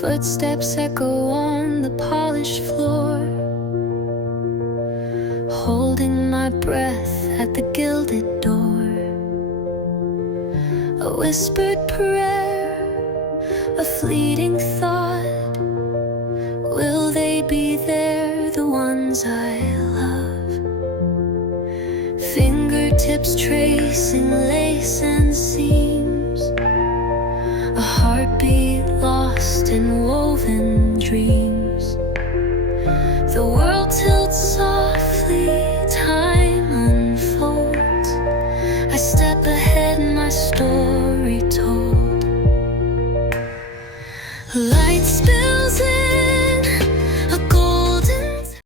Footsteps echo on the polished floor, holding my breath at the gilded door. A whispered prayer, a fleeting thought. Will they be there, the ones I love? Fingertips tracing lace and seam,